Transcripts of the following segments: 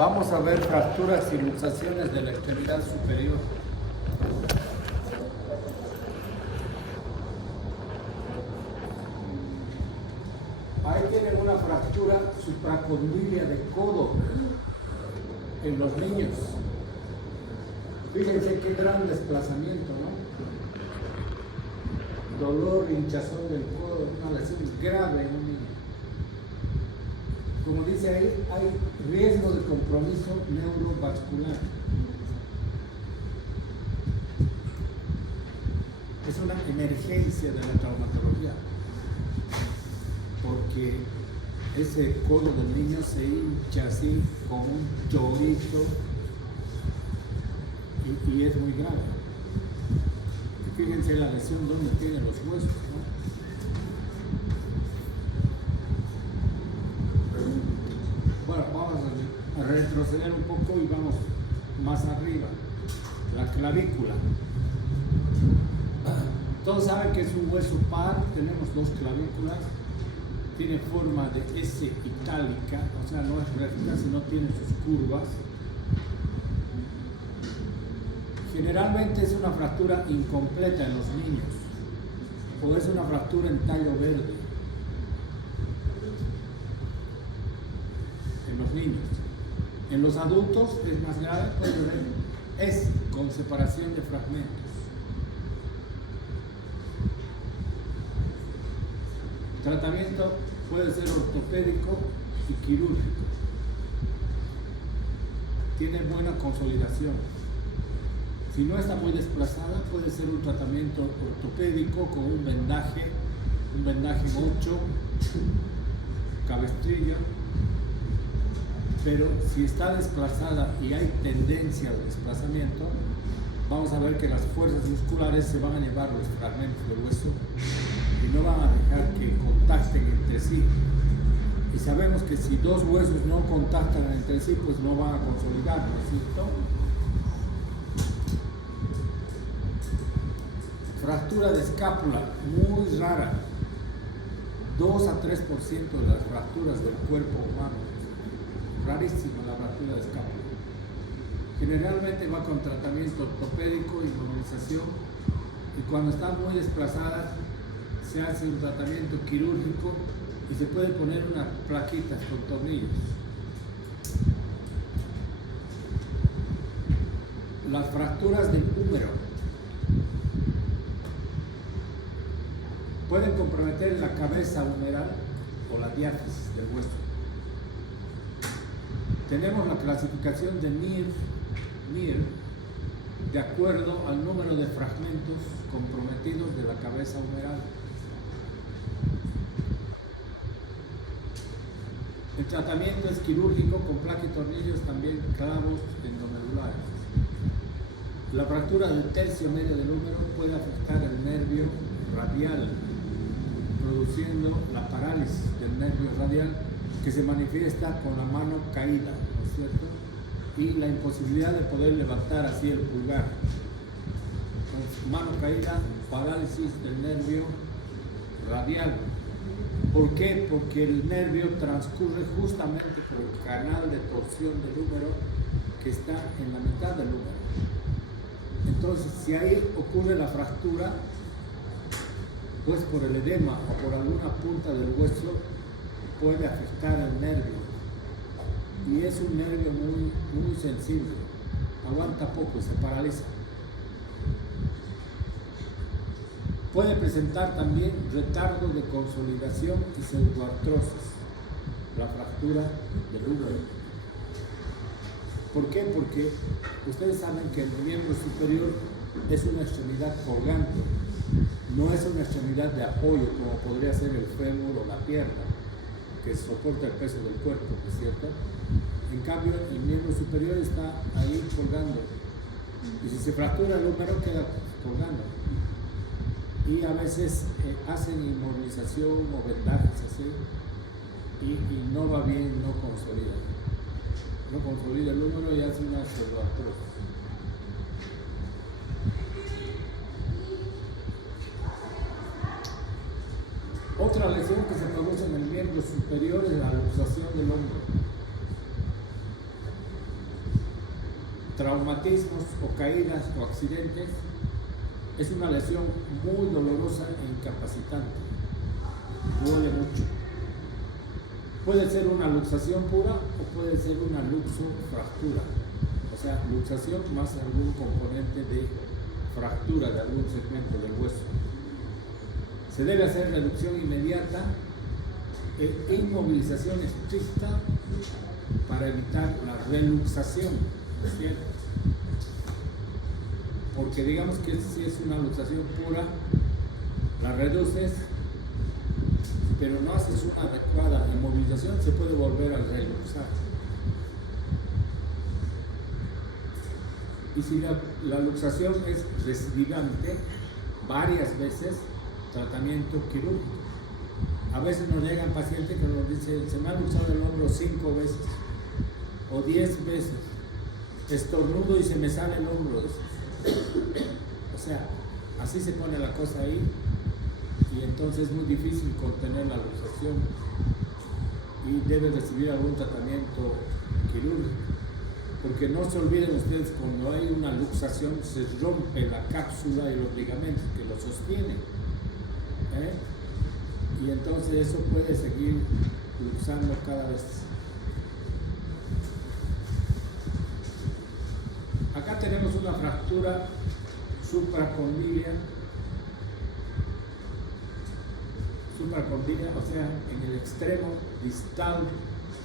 Vamos a ver fracturas y luxaciones de la extremidad superior. Ahí tienen una fractura supracondilia de codo en los niños. Fíjense qué gran desplazamiento, ¿no? Dolor, hinchazón del codo, una lesión grave en un niño. Como dice ahí, hay riesgo de compromiso neurovascular. Es una emergencia de la traumatología, porque ese codo del niño se hincha así como un chorizo y es muy grave. Y fíjense la lesión donde tiene los huesos, ¿no? Bueno, vamos a retroceder un poco y vamos más arriba. La clavícula. Todos saben que es un hueso par, tenemos dos clavículas. Tiene forma de S itálica, o sea, no es recta, sino tiene sus curvas. Generalmente es una fractura incompleta en los niños, o es una fractura en tallo verde en los niños. En los adultos es más grave, es con separación de fragmentos. Tratamiento puede ser ortopédico y quirúrgico. Tiene buena consolidación. Si no está muy desplazada, puede ser un tratamiento ortopédico con un vendaje mocho, cabestrillo. Pero si está desplazada y hay tendencia al desplazamiento, vamos a ver que las fuerzas musculares se van a llevar los fragmentos del hueso y no van a dejar que contacten entre sí. Y sabemos que si dos huesos no contactan entre sí, pues no van a consolidar, ¿no es cierto? Fractura de escápula, muy rara. 2 a 3% de las fracturas del cuerpo humano. Rarísima la fractura de escápula. Generalmente va con tratamiento ortopédico, inmovilización, y cuando están muy desplazadas se hace un tratamiento quirúrgico y se puede poner unas plaquitas con tornillos. Las fracturas del húmero pueden comprometer la cabeza humeral o la diáfisis del hueso. Tenemos la clasificación de Neer de acuerdo al número de fragmentos comprometidos de la cabeza humeral. El tratamiento es quirúrgico con placa y tornillos, también clavos endomedulares. La fractura del tercio medio del húmero puede afectar el nervio radial, produciendo la parálisis del nervio radial que se manifiesta con la mano caída, ¿no es cierto? Y la imposibilidad de poder levantar así el pulgar. Entonces, mano caída, parálisis del nervio radial. ¿Por qué? Porque el nervio transcurre justamente por el canal de torsión del húmero que está en la mitad del húmero. Entonces, si ahí ocurre la fractura, pues por el edema o por alguna punta del hueso puede afectar al nervio. Y es un nervio muy sensible, aguanta poco y se paraliza. Puede presentar también retardo de consolidación y pseudoartrosis, la fractura del húmero. ¿Por qué? Porque ustedes saben que el miembro superior es una extremidad colgante, no es una extremidad de apoyo como podría ser el fémur o la pierna, que soporta el peso del cuerpo, ¿no es cierto? En cambio, el miembro superior está ahí colgando. Y si se fractura el húmero, queda colgando. Y a veces hacen inmovilización o vendajes así, y no va bien, no consolida. No consolida el húmero y hace una pseudoartrosis. Otra lesión que se produce en el miembro superior es la luxación del hombro. traumatismos o caídas o accidentes, es una lesión muy dolorosa e incapacitante. Duele mucho. Puede ser una luxación pura o puede ser una luxofractura. O sea, luxación más algún componente de fractura de algún segmento del hueso. Se debe hacer reducción inmediata e inmovilización estricta para evitar la reluxación, ¿no es cierto? Porque digamos que si es una luxación pura, la reduces, pero no haces una adecuada inmovilización, se puede volver a reluxar. Y si la luxación es recidivante, varias veces, tratamiento quirúrgico. A veces nos llegan pacientes que nos dicen, se me ha luxado el hombro 5 veces o 10 veces, estornudo y se me sale el hombro. O sea, así se pone la cosa ahí y entonces es muy difícil contener la luxación y debe recibir algún tratamiento quirúrgico. Porque no se olviden ustedes, cuando hay una luxación se rompe la cápsula y los ligamentos que lo sostienen. Y entonces eso puede seguir luxando cada vez. Acá tenemos una fractura supracondylia, o sea, en el extremo distal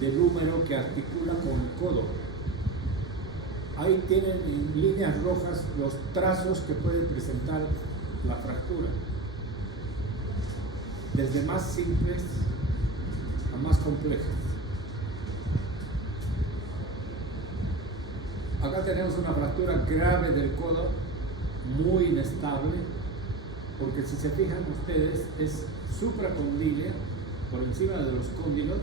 del húmero que articula con el codo. Ahí tienen en líneas rojas los trazos que puede presentar la fractura, desde más simples a más complejas. Acá tenemos una fractura grave del codo, muy inestable, porque si se fijan ustedes es supracondylia, por encima de los cóndilos,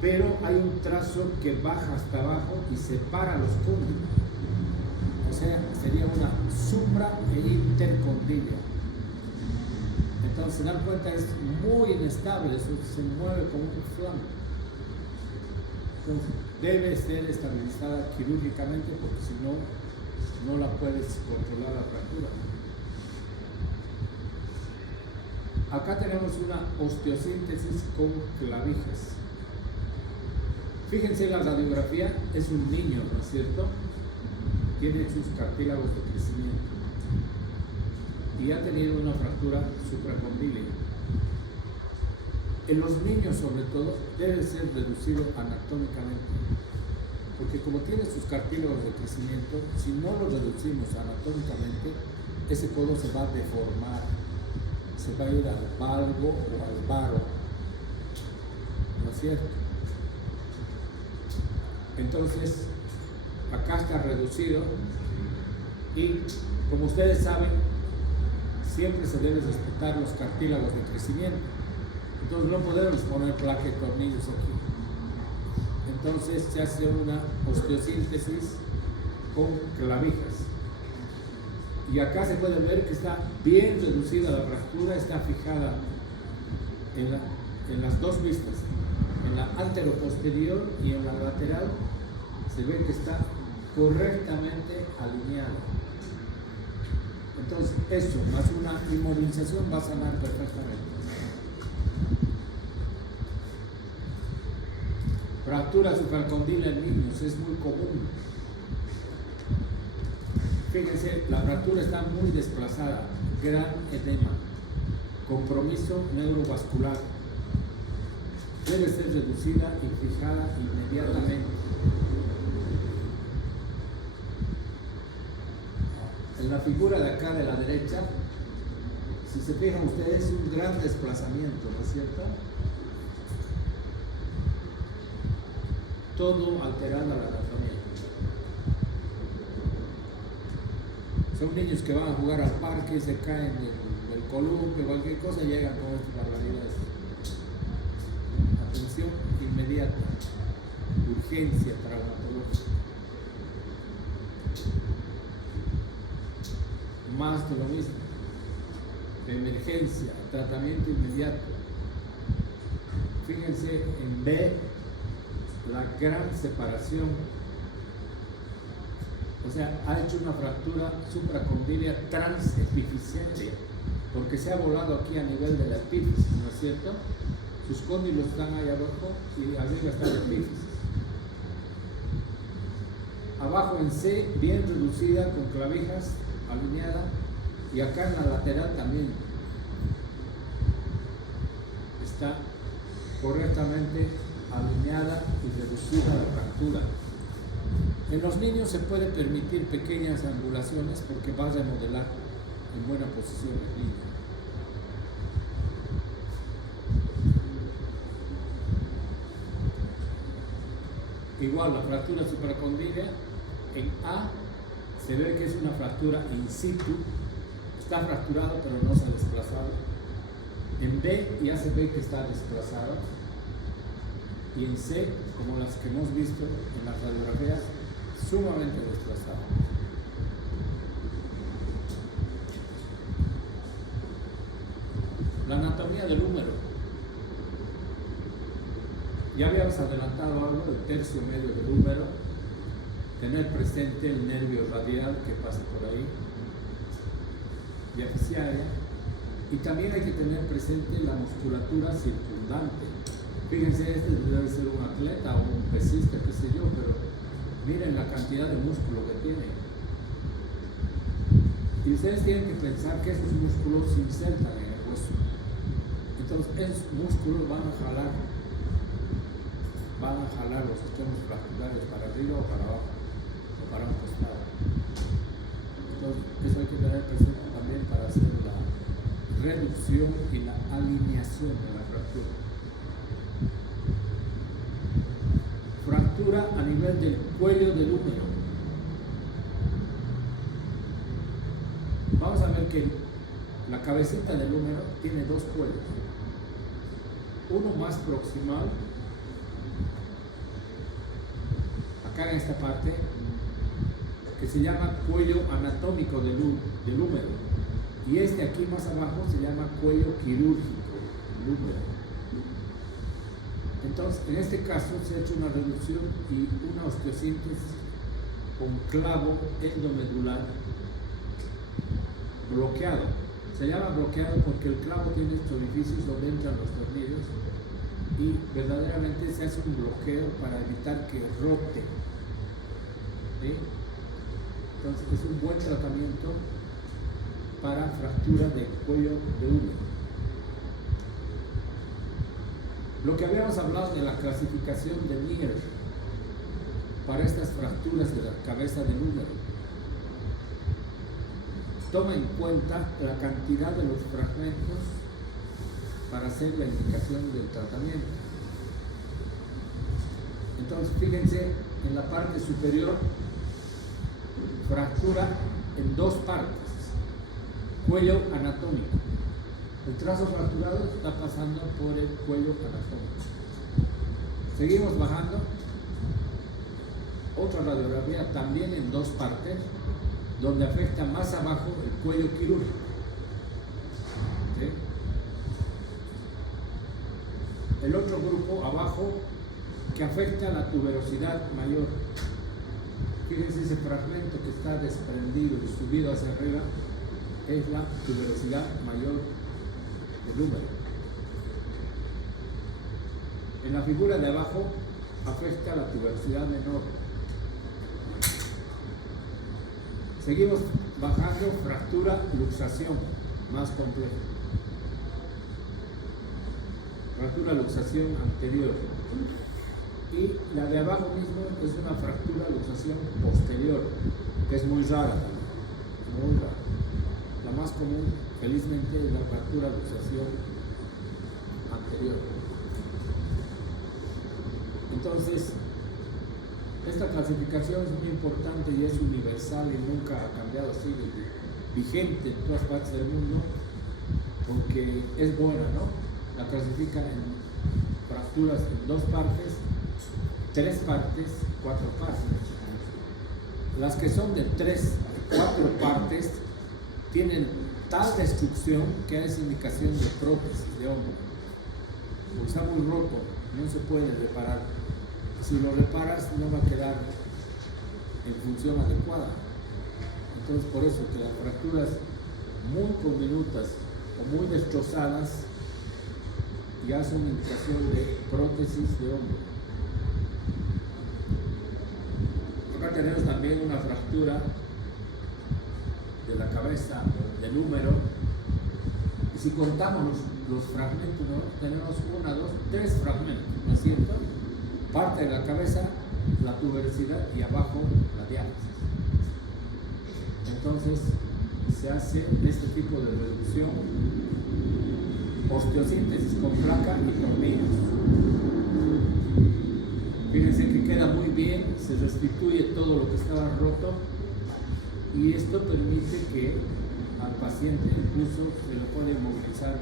pero hay un trazo que baja hasta abajo y separa los cóndilos. O sea, sería una supra e intercondylia. Entonces, se dan cuenta, es muy inestable, eso se mueve como un flan. Entonces, debe ser estabilizada quirúrgicamente porque si no, no la puedes controlar la fractura. Acá tenemos una osteosíntesis con clavijas. Fíjense, la radiografía es un niño, ¿no es cierto? Tiene sus cartílagos de crecimiento y ha tenido una fractura supracondylia. En los niños, sobre todo, debe ser reducido anatómicamente, porque como tiene sus cartílagos de crecimiento, si no lo reducimos anatómicamente, ese codo se va a deformar, se va a ir al valgo o al varo, ¿no es cierto? Entonces, acá está reducido y, como ustedes saben, siempre se deben respetar los cartílagos de crecimiento. Entonces no podemos poner placa y tornillos aquí. Entonces se hace una osteosíntesis con clavijas. Y acá se puede ver que está bien reducida la fractura, está fijada en las dos vistas, en la anteroposterior y en la lateral. Se ve que está correctamente alineada. Entonces, eso más una inmovilización va a sanar perfectamente. Fractura supracondylia en niños es muy común. Fíjense, la fractura está muy desplazada, gran edema, compromiso neurovascular. Debe ser reducida y fijada inmediatamente. En la figura de acá de la derecha, si se fijan ustedes, es un gran desplazamiento, ¿no es cierto? Todo alterando la anatomía. Son niños que van a jugar al parque, se caen del columpio, cualquier cosa, llegan con estas barbaridades. Atención inmediata, urgencia traumatológica. Más de lo mismo, emergencia, tratamiento inmediato. Fíjense en B, la gran separación O sea, ha hecho una fractura supracondílea transepifisiaria, porque se ha volado aquí a nivel de la epífisis, ¿no es cierto? Sus cóndilos están ahí abajo y arriba está la epífisis. Abajo en C, bien reducida, con clavijas, alineada, y acá en la lateral también está correctamente alineada y reducida la fractura. En los niños se puede permitir pequeñas angulaciones porque va a remodelar en buena posición el niño. Igual la fractura supracondílea en A se ve que es una fractura in situ, está fracturado pero no se ha desplazado. En B ya se ve que está desplazado, y en C, como las que hemos visto en las radiografías, sumamente desplazado. La anatomía del húmero. Ya habíamos adelantado algo del tercio medio del húmero, tener presente el nervio radial que pasa por ahí, diafisiaria, y también hay que tener presente la musculatura circundante. Fíjense, este debe ser un atleta o un pesista, qué sé yo, pero miren la cantidad de músculo que tiene. Y ustedes tienen que pensar que esos músculos se insertan en el hueso. Entonces, esos músculos van a jalar los extremos fracturales para arriba o para abajo, o para un costado. Entonces, eso hay que tener presente también para hacer la reducción y la alineación de la fractura. Fractura a nivel del cuello del húmero. Vamos a ver que la cabecita del húmero tiene dos cuellos. Uno más proximal, acá en esta parte, que se llama cuello anatómico del húmero, y este aquí más abajo se llama cuello quirúrgico del húmero. Entonces, en este caso se ha hecho una reducción y una osteosíntesis con clavo endomedular bloqueado. Se llama bloqueado porque el clavo tiene estos orificios donde entran los tornillos, y verdaderamente se hace un bloqueo para evitar que rote. ¿Sí? Entonces es un buen tratamiento para fractura del cuello de húmero. Lo que habíamos hablado de la clasificación de Neer para estas fracturas de la cabeza del húmero, toma en cuenta la cantidad de los fragmentos para hacer la indicación del tratamiento. Entonces, fíjense, en la parte superior, fractura en dos partes, cuello anatómico. El trazo fracturado está pasando por el cuello anatómico. Seguimos bajando, otra radiografía también en dos partes, donde afecta más abajo el cuello quirúrgico. ¿Sí? El otro grupo abajo que afecta la tuberosidad mayor. Fíjense, ese fragmento que está desprendido y subido hacia arriba es la tuberosidad mayor del húmero. En la figura de abajo afecta la tuberosidad menor. Seguimos bajando, fractura, luxación, más compleja. Fractura, luxación anterior. Y la de abajo mismo es una fractura, luxación posterior, que es muy rara, muy rara. La más común, felizmente, es la fractura, luxación anterior. Entonces, esta clasificación es muy importante y es universal y nunca ha cambiado, sigue vigente en todas partes del mundo porque es buena, ¿no? La clasifica en fracturas en dos partes, tres partes, cuatro partes. Las que son de tres, cuatro partes tienen tal destrucción que es indicación de prótesis de hombro. Porque está muy roto, no se puede reparar. Si lo reparas no va a quedar en función adecuada. Entonces, por eso que las fracturas muy conminutas o muy destrozadas ya son indicación de prótesis de hombro. Acá tenemos también una fractura de la cabeza, del húmero, y si contamos los fragmentos, ¿no? Tenemos 1, 2, 3 fragmentos, ¿no es cierto? Parte de la cabeza, la tuberosidad, y abajo la diálisis. Entonces se hace este tipo de reducción, osteosíntesis con placa y tornillos. Fíjense que queda muy bien, se restituye todo lo que estaba roto, y esto permite que al paciente incluso se lo puede inmovilizar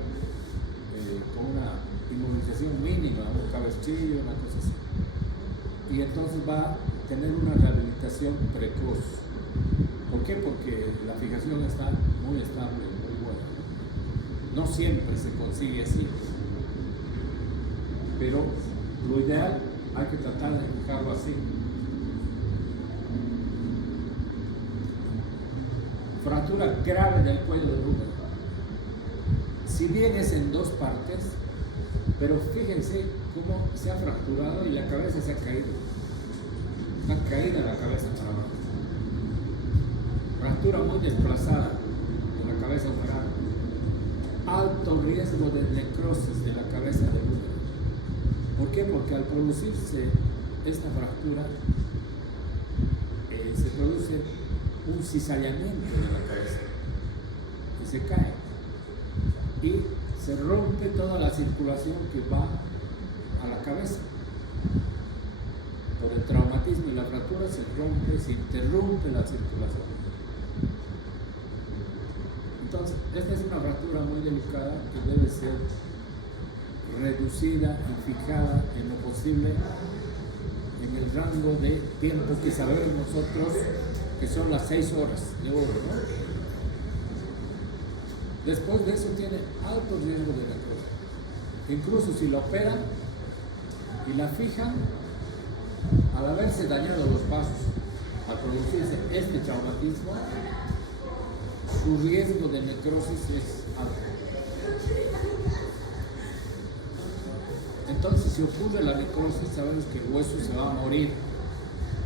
con una inmovilización mínima, un cabestrillo, una cosa así. Y entonces va a tener una rehabilitación precoz. ¿Por qué? Porque la fijación está muy estable, muy buena. No siempre se consigue así, pero lo ideal hay que tratar de fijarlo así. Fractura grave del cuello del húmero. Si bien es en 2 partes, pero fíjense cómo se ha fracturado y la cabeza se ha caído. Está caída la cabeza para abajo. Fractura muy desplazada de la cabeza humeral. Alto riesgo de necrosis de la cabeza del húmero. ¿Por qué? Porque al producirse esta fractura se produce un cizallamiento de la cabeza y se cae y se rompe toda la circulación que va a la cabeza. Por el traumatismo y la fractura se rompe, se interrumpe la circulación. Entonces, esta es una fractura muy delicada que debe ser reducida y fijada en lo posible en el rango de tiempo que sabemos nosotros que son las 6 horas de oro, ¿no? Después de eso tiene alto riesgo de necrosis. Incluso si la operan y la fijan, al haberse dañado los vasos, al producirse este traumatismo, su riesgo de necrosis es alto. Entonces, si ocurre la necrosis, sabemos que el hueso se va a morir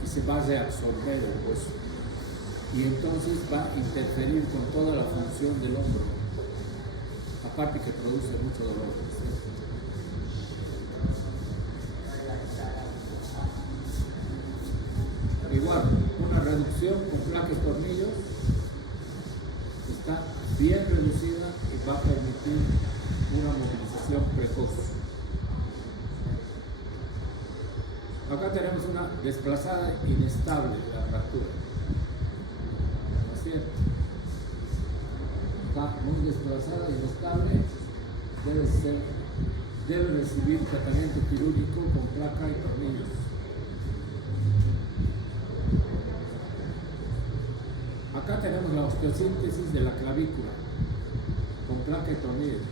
y se va a reabsorber el hueso. Y entonces va a interferir con toda la función del hombro, aparte que produce mucho dolor. Igual, una reducción con placa y tornillos está bien reducida y va a permitir una movilización precoz. Acá tenemos una desplazada inestable de la fractura. ¿No es cierto? Está muy desplazada, inestable, debe recibir tratamiento quirúrgico con placa y tornillos. Acá tenemos la osteosíntesis de la clavícula con placa y tornillos.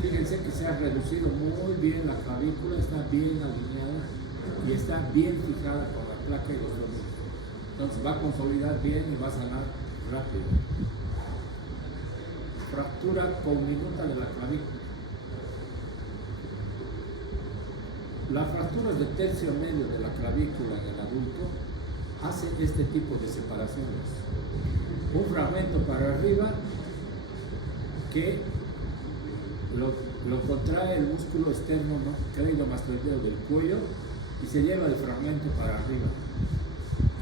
Fíjense que se ha reducido muy bien la clavícula, está bien alineada y está bien fijada con la placa y los tornillos. Entonces va a consolidar bien y va a sanar rápido. Fractura conminuta de la clavícula. Las fracturas de tercio medio de la clavícula en el adulto hacen este tipo de separaciones. Un fragmento para arriba que lo contrae el músculo externo cleidomastoideo del cuello y se lleva el fragmento para arriba.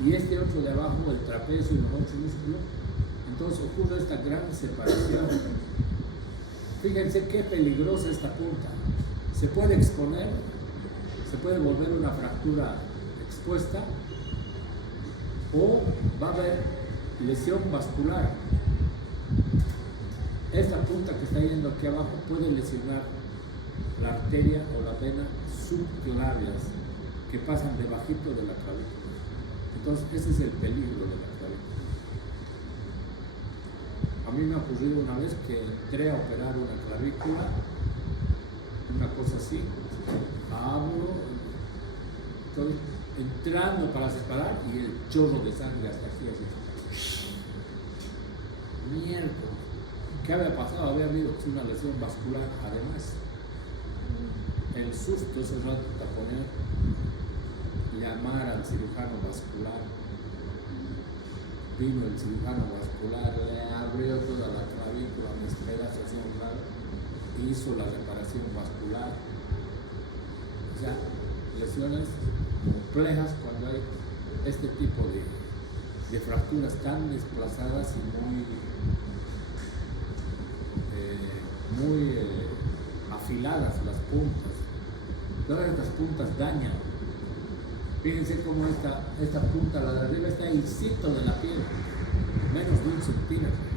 Y este otro de abajo, el trapecio y los otros músculos, entonces ocurre esta gran separación. Fíjense qué peligrosa esta punta. Se puede exponer, se puede volver una fractura expuesta o va a haber lesión vascular. Esta punta que está yendo aquí abajo puede lesionar la arteria o la vena subclavias que pasan debajito de la clavícula. Entonces ese es el peligro de la clavícula. A mí me ha ocurrido una vez que entré a operar una clavícula, una cosa así, abro estoy entrando para separar y el chorro de sangre hasta aquí, así. Miércoles. ¿Qué había pasado? Había habido una lesión vascular, además. El susto ese rato te ponía llamar al cirujano vascular. Vino el cirujano vascular, le abrió toda la clavícula, me espera, se hacía un lado, hizo la reparación vascular. O sea, lesiones complejas cuando hay este tipo de fracturas tan desplazadas y muy afiladas las puntas. Todas estas puntas dañan. Fíjense cómo esta punta, la de arriba, está encito de la piel, menos de 1 centímetro.